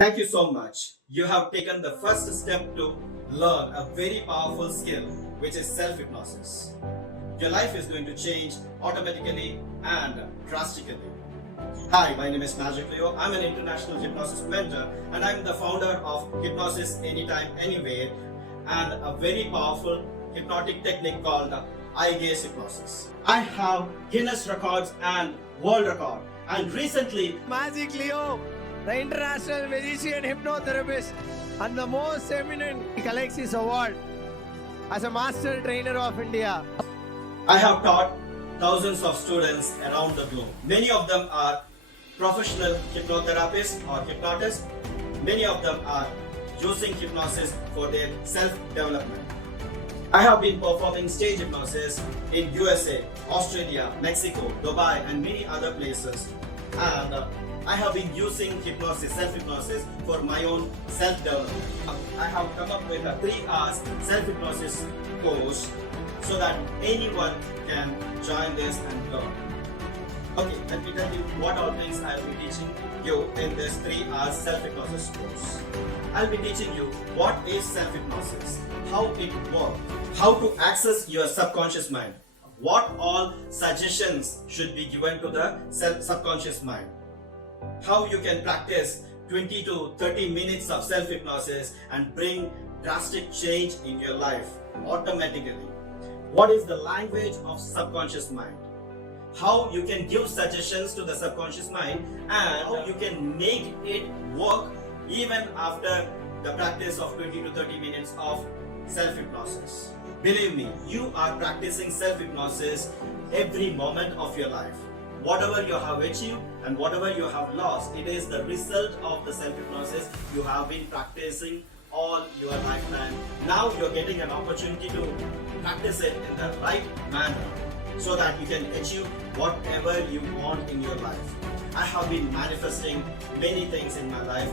Thank you so much. You have taken the first step to learn a very powerful skill, which is self-hypnosis. Your life is going to change automatically and drastically. Hi, my name is Magic Leo. I'm an international hypnosis mentor and I'm the founder of Hypnosis Anytime, Anywhere and a very powerful hypnotic technique called eye gaze hypnosis. I have Guinness records and world record, and recently Magic Leo, the international magician hypnotherapist and the most eminent collects his award as a master trainer of India. I have taught thousands of students around the globe. Many of them are professional hypnotherapists or hypnotists. Many of them are using hypnosis for their self-development. I have been performing stage hypnosis in USA, Australia, Mexico, Dubai and many other places. And I have been using hypnosis, self-hypnosis for my own self-development. I have come up with a 3 hours self-hypnosis course so that anyone can join this and learn. Okay, let me tell you what all things I will be teaching you in this 3 hours self-hypnosis course. I'll be teaching you what is self-hypnosis, how it works, how to access your subconscious mind, what all suggestions should be given to the subconscious mind, how you can practice 20 to 30 minutes of self-hypnosis and bring drastic change in your life automatically. What is the language of subconscious mind? How you can give suggestions to the subconscious mind and how you can make it work even after the practice of 20 to 30 minutes of self-hypnosis. Believe me, you are practicing self-hypnosis every moment of your life. Whatever you have achieved and whatever you have lost, it is the result of the self-hypnosis you have been practicing all your lifetime. Now you're getting an opportunity to practice it in the right manner so that you can achieve whatever you want in your life. I have been manifesting many things in my life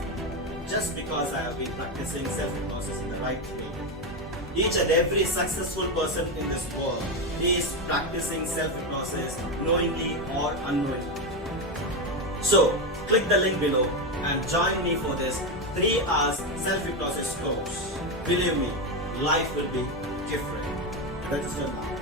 just because I have been practicing self-hypnosis in the right way. Each and every successful person in this world is practicing self-hypnosis knowingly or unknowingly. So, click the link below and join me for this 3 hours self-hypnosis course. Believe me, life will be different. Register now.